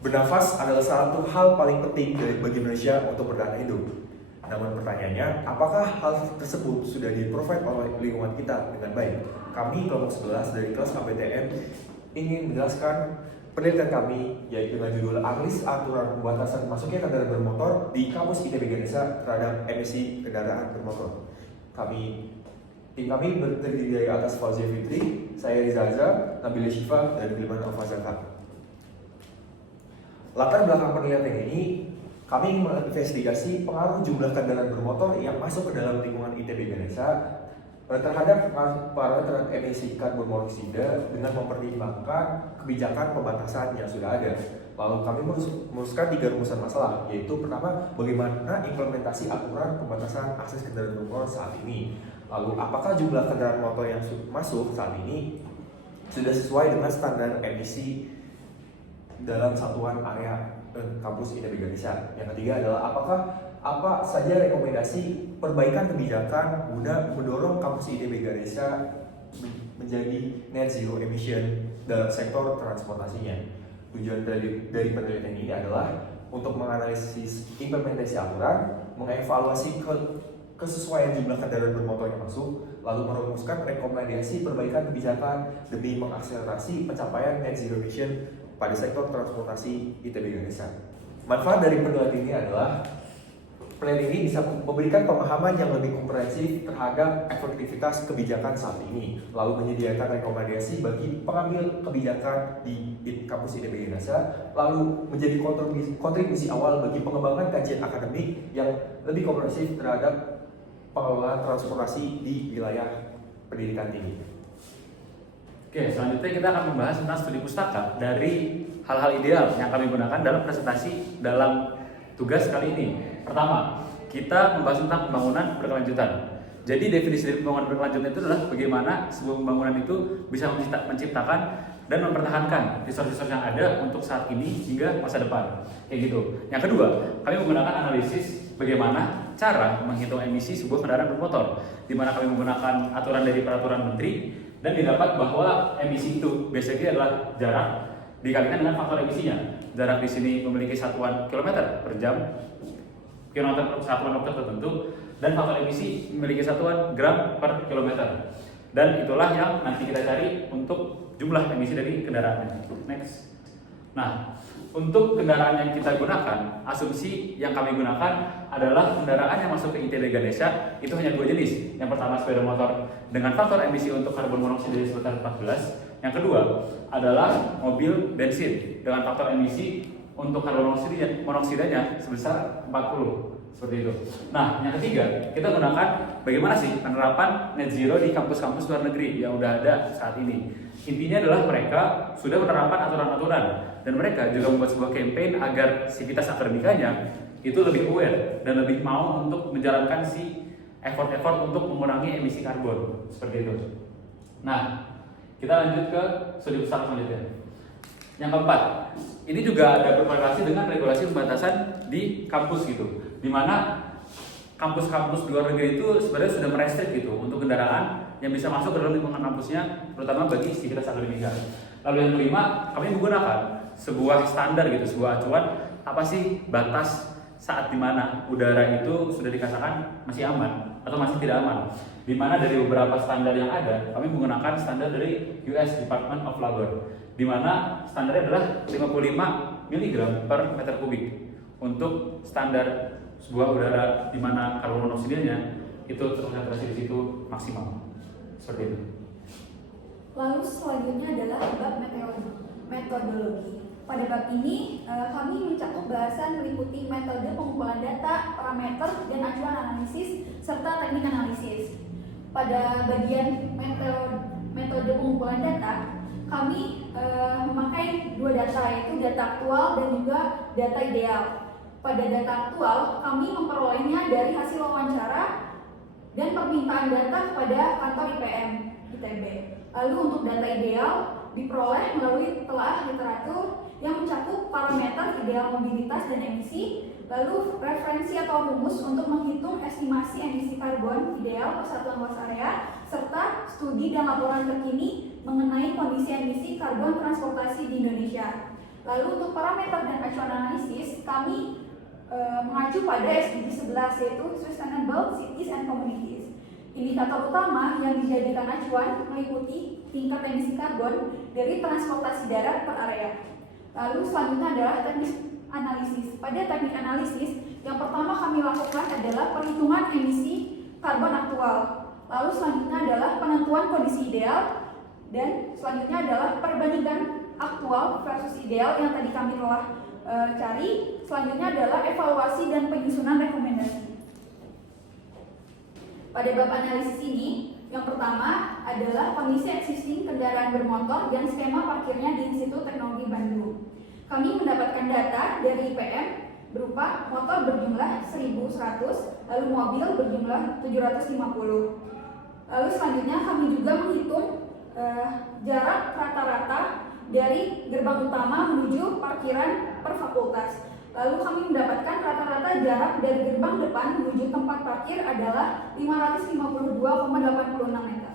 Bernafas adalah satu hal paling penting bagi Indonesia untuk bertahan hidup. Namun pertanyaannya, apakah hal tersebut sudah di-provide oleh lingkungan kita dengan baik? Kami kelompok 11 dari kelas KPTN ingin menjelaskan penelitian kami, yaitu dengan judul Analis Aturan Pembatasan Masuknya Kendaraan Bermotor di Kampus ITB Ganesha terhadap emisi kendaraan bermotor. Tim kami terdiri dari atas Fauzia Fitri, saya Riza Azza, Nabila Syifa, dan Hilman Alfazaka. Latar belakang penelitian ini, kami ingin menginvestigasi pengaruh jumlah kendaraan bermotor yang masuk ke dalam lingkungan ITB Ganesha terhadap parameter emisi karbon monoksida dengan mempertimbangkan kebijakan pembatasan yang sudah ada. Lalu kami merumuskan 3 rumusan masalah, yaitu pertama, bagaimana implementasi aturan pembatasan akses kendaraan bermotor saat ini. Lalu, apakah jumlah kendaraan motor yang masuk saat ini sudah sesuai dengan standar emisi dalam satuan area kampus ITB Ganesha. Yang ketiga adalah apa saja rekomendasi perbaikan kebijakan guna mendorong kampus ITB Ganesha menjadi net zero emission dalam sektor transportasinya. Tujuan dari penelitian ini adalah untuk menganalisis implementasi aturan, mengevaluasi kesesuaian jumlah kendaraan bermotor yang masuk, lalu merumuskan rekomendasi perbaikan kebijakan demi mengakselerasi pencapaian net zero emission pada sektor transportasi ITB Ganesha. Manfaat dari penelitian ini adalah penelitian ini bisa memberikan pemahaman yang lebih komprehensif terhadap efektivitas kebijakan saat ini, lalu menyediakan rekomendasi bagi pengambil kebijakan di kampus ITB Ganesha, lalu menjadi kontribusi awal bagi pengembangan kajian akademik yang lebih komprehensif terhadap pengelolaan transportasi di wilayah pendidikan tinggi. Oke, selanjutnya kita akan membahas tentang studi pustaka dari hal-hal ideal yang kami gunakan dalam presentasi dalam tugas kali ini. Pertama, kita membahas tentang pembangunan berkelanjutan. Jadi definisi dari pembangunan berkelanjutan itu adalah bagaimana sebuah pembangunan itu bisa menciptakan dan mempertahankan resource-resource yang ada untuk saat ini hingga masa depan. Kayak gitu. Yang kedua, kami menggunakan analisis bagaimana cara menghitung emisi sebuah kendaraan bermotor, di mana kami menggunakan aturan dari peraturan menteri dan didapat bahwa emisi itu biasanya adalah jarak dikalikan dengan faktor emisinya. Jarak di sini memiliki satuan kilometer per jam, kilometer satuan waktu tertentu, dan faktor emisi memiliki satuan gram per kilometer. Dan itulah yang nanti kita cari untuk jumlah emisi dari kendaraannya. Next. Nah, untuk kendaraan yang kita gunakan, asumsi yang kami gunakan adalah kendaraan yang masuk ke ITB Ganesha itu hanya 2 jenis. Yang pertama sepeda motor dengan faktor emisi untuk karbon monoksida sebesar 14. Yang kedua adalah mobil bensin dengan faktor emisi untuk karbon monoksidanya sebesar 40. Seperti itu. Nah, yang ketiga, kita gunakan bagaimana sih penerapan net zero di kampus-kampus luar negeri yang udah ada saat ini. Intinya adalah mereka sudah menerapkan aturan-aturan dan mereka juga membuat sebuah campaign agar sivitas akademikanya itu lebih aware dan lebih mau untuk menjalankan si effort-effort untuk mengurangi emisi karbon. Seperti itu. Nah, kita lanjut ke studi besar selanjutnya. Yang keempat, ini juga ada berkorelasi dengan regulasi pembatasan di kampus gitu, di mana kampus-kampus di luar negeri itu sebenarnya sudah merestrik gitu untuk kendaraan yang bisa masuk ke dalam lingkungan kampusnya, terutama bagi sivitas akademika. Lalu yang kelima, kami menggunakan sebuah standar gitu, sebuah acuan apa sih batas saat dimana udara itu sudah dikatakan masih aman atau masih tidak aman. Di mana dari beberapa standar yang ada, kami menggunakan standar dari US Department of Labor, di mana standarnya adalah 55 mg per meter kubik untuk standar sebuah udara di mana karbon monoksidanya itu konsentrasi di situ maksimal. Seperti itu. Lalu selanjutnya adalah bab metodologi. Pada bab ini kami mencakup bahasan meliputi metode pengumpulan data, parameter, dan acuan analisis serta teknik analisis. Pada bagian metode pengumpulan data, kami memakai 2 data, yaitu data aktual dan juga data ideal. Pada data aktual, kami memperolehnya dari hasil wawancara dan permintaan data kepada kantor IPM ITB. Lalu untuk data ideal diperoleh melalui telaah literatur yang mencakup parameter ideal mobilitas dan emisi, lalu referensi atau rumus untuk menghitung estimasi emisi karbon ideal per satuan luas area, serta studi dan laporan terkini mengenai kondisi emisi karbon transportasi di Indonesia. Lalu untuk parameter dan acuan analisis, kami mengacu pada SDG 11 yaitu Sustainable Cities and Communities. Indikator utama yang dijadikan acuan meliputi tingkat emisi karbon dari transportasi darat per area. Lalu selanjutnya adalah teknik analisis. Pada teknik analisis, yang pertama kami lakukan adalah perhitungan emisi karbon aktual. Lalu selanjutnya adalah penentuan kondisi ideal, dan selanjutnya adalah perbandingan aktual versus ideal yang tadi kami telah cari. Selanjutnya adalah evaluasi dan penyusunan rekomendasi. Pada bab analisis ini, yang pertama adalah kondisi existing kendaraan bermotor dan skema parkirnya di Institut Teknologi Bandung. Kami mendapatkan data dari IPM berupa motor berjumlah 1.100, lalu mobil berjumlah 750. Lalu selanjutnya kami juga menghitung jarak rata-rata dari gerbang utama menuju parkiran per fakultas. Lalu kami mendapatkan rata-rata jarak dari gerbang depan menuju tempat parkir adalah 552,86 meter.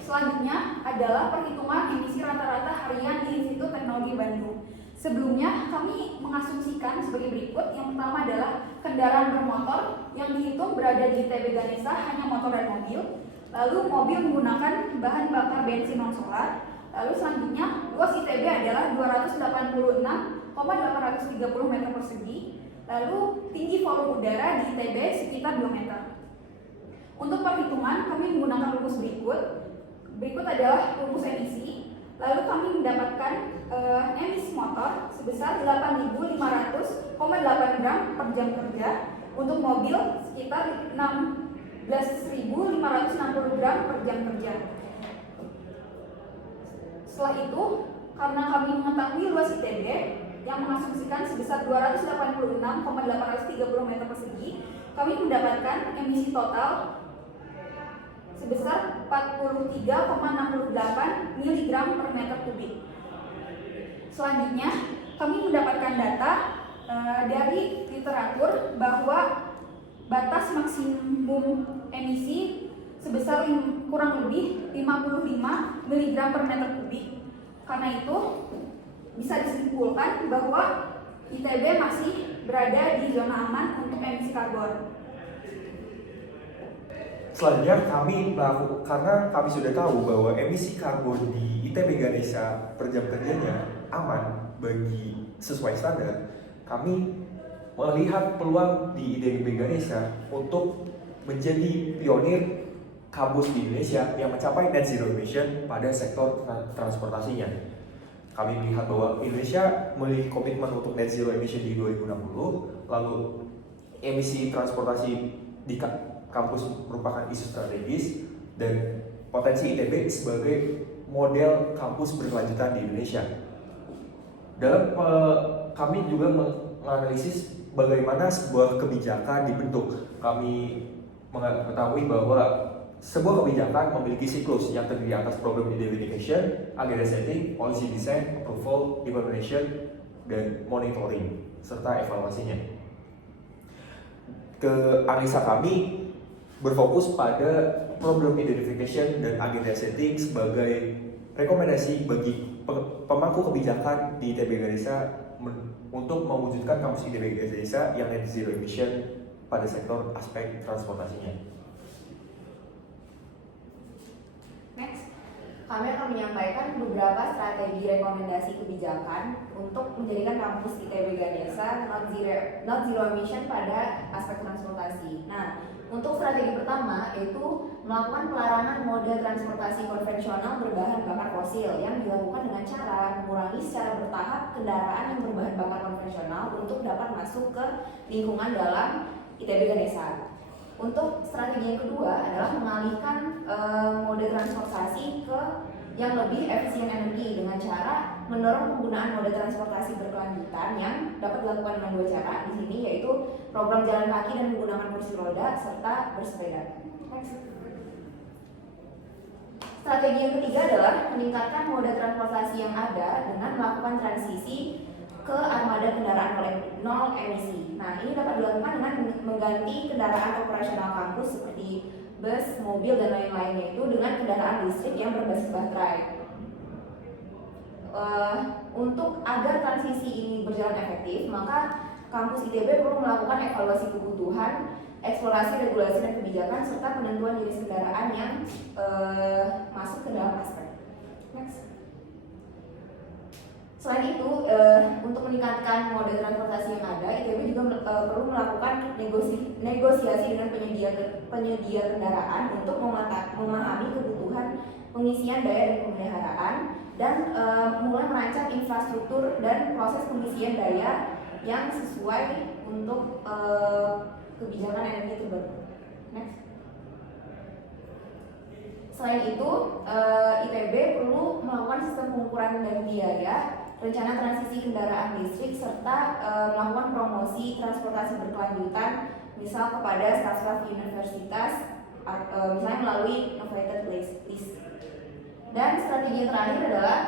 Selanjutnya adalah perhitungan emisi rata-rata harian di Institut Teknologi Bandung. Sebelumnya kami mengasumsikan sebagai berikut. Yang pertama adalah kendaraan bermotor yang dihitung berada di ITB Ganesha hanya motor dan mobil. Lalu mobil menggunakan bahan bakar bensin non solar. Lalu selanjutnya luas ITB adalah 286,830 meter persegi. Lalu tinggi volume udara di ITB sekitar 2 meter. Untuk perhitungan kami menggunakan rumus berikut. Berikut adalah rumus emisi. Lalu kami mendapatkan emisi motor sebesar 8.500,8 gram per jam kerja. Untuk mobil sekitar 16.560 gram per jam kerja. Setelah itu, karena kami mengetahui luas ITB yang mengasumsikan sebesar 286,830 meter persegi, kami mendapatkan emisi total sebesar 43,68 mg per meter kubik. Selanjutnya, kami mendapatkan data dari literatur bahwa batas maksimum emisi sebesar kurang lebih 55 mg per meter kubik. Karena itu, bisa disimpulkan bahwa ITB masih berada di zona aman untuk emisi karbon. Selanjutnya karena kami sudah tahu bahwa emisi karbon di ITB Ganesha per jam kerjanya aman bagi sesuai standar, kami melihat peluang di ITB Ganesha untuk menjadi pionir kampus di Indonesia yang mencapai net zero emission pada sektor transportasinya. Kami melihat bahwa Indonesia memiliki komitmen untuk net zero emission di 2060, lalu emisi transportasi di kampus merupakan isu strategis, dan potensi ITB sebagai model kampus berkelanjutan di Indonesia. Kami juga menganalisis bagaimana sebuah kebijakan dibentuk. Kami mengetahui bahwa sebuah kebijakan memiliki siklus yang terdiri atas program identification, agenda setting, policy design, approval, implementation, dan monitoring, serta evaluasinya. Analisa kami berfokus pada problem identification dan agenda setting sebagai rekomendasi bagi pemangku kebijakan di ITB Ganesha untuk mewujudkan kampus ITB Ganesha yang net zero emission pada sektor aspek transportasinya. Next, kami akan menyampaikan beberapa strategi rekomendasi kebijakan untuk menjadikan kampus ITB Ganesha not zero emission pada aspek transportasi. Nah, untuk strategi pertama yaitu melakukan pelarangan moda transportasi konvensional berbahan bakar fosil yang dilakukan dengan cara mengurangi secara bertahap kendaraan yang berbahan bakar konvensional untuk dapat masuk ke lingkungan dalam ITB Ganesha. Untuk strategi yang kedua adalah mengalihkan mode transportasi ke yang lebih efisien energi dengan cara mendorong penggunaan moda transportasi berkelanjutan yang dapat dilakukan dengan dua cara di sini, yaitu program jalan kaki dan menggunakan kursi roda serta bersepeda. Next. Strategi yang ketiga adalah meningkatkan moda transportasi yang ada dengan melakukan transisi ke armada kendaraan nol emisi. Nah, ini dapat dilakukan dengan mengganti kendaraan operasional kampus seperti bus, mobil, dan lain-lainnya itu dengan kendaraan listrik yang berbasis baterai. untuk agar transisi ini berjalan efektif, maka kampus ITB perlu melakukan evaluasi kebutuhan, eksplorasi regulasi dan kebijakan, serta penentuan jenis kendaraan yang masuk ke dalam aspek. Next. Selain itu, untuk meningkatkan mode transportasi yang ada, ITB juga perlu melakukan negosiasi dengan penyedia kendaraan untuk memahami kebutuhan pengisian daya dan pemeliharaan, dan mulai merancang infrastruktur dan proses pengisian daya yang sesuai untuk kebijakan energi terbarukan. Next. Selain itu, ITB perlu melakukan sistem pengukuran dan biaya, rencana transisi kendaraan listrik, serta melakukan promosi transportasi berkelanjutan, misal kepada staf-staf universitas, misalnya melalui innovated list. Dan strategi yang terakhir adalah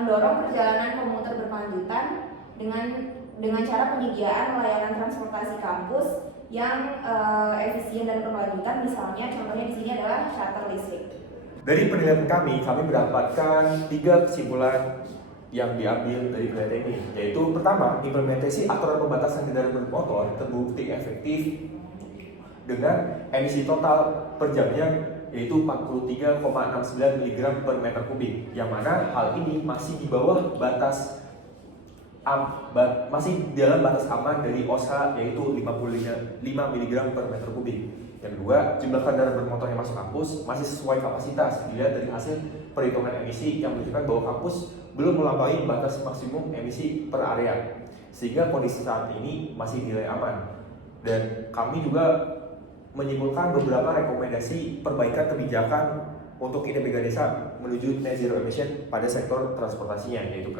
mendorong perjalanan komuter berkelanjutan dengan cara penyediaan layanan transportasi kampus yang efisien dan berkelanjutan. Misalnya, contohnya di sini adalah charter listrik. Dari penilaian kami mendapatkan 3 kesimpulan yang diambil dari penelitian ini, yaitu pertama, implementasi aturan pembatasan kendaraan bermotor terbukti efektif dengan emisi total per jamnya yaitu 43,69 mg per meter kubik, yang mana hal ini masih di bawah batas masih dalam batas aman dari OSHA, yaitu 55 mg per meter kubik. Yang kedua, jumlah kendaraan bermotor yang masuk kampus masih sesuai kapasitas dilihat dari hasil perhitungan emisi yang menunjukkan bahwa kampus belum melampaui batas maksimum emisi per area, sehingga kondisi saat ini masih dinilai aman. Dan kami juga menyimpulkan beberapa rekomendasi perbaikan kebijakan untuk ITB Ganesha menuju net zero emission pada sektor transportasinya, yaitu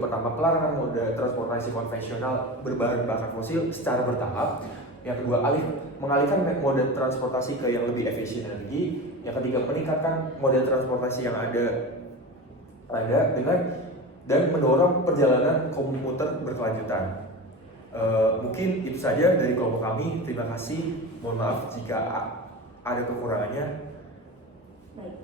pertama, pelarangan mode transportasi konvensional berbahan bakar fosil secara bertahap. Yang kedua, mengalihkan mode transportasi ke yang lebih efisien energi. Yang ketiga, meningkatkan mode transportasi yang ada dengan dan mendorong perjalanan komuter berkelanjutan. Mungkin itu saja dari kelompok kami. Terima kasih. Mohon maaf jika ada kekurangannya. Baik.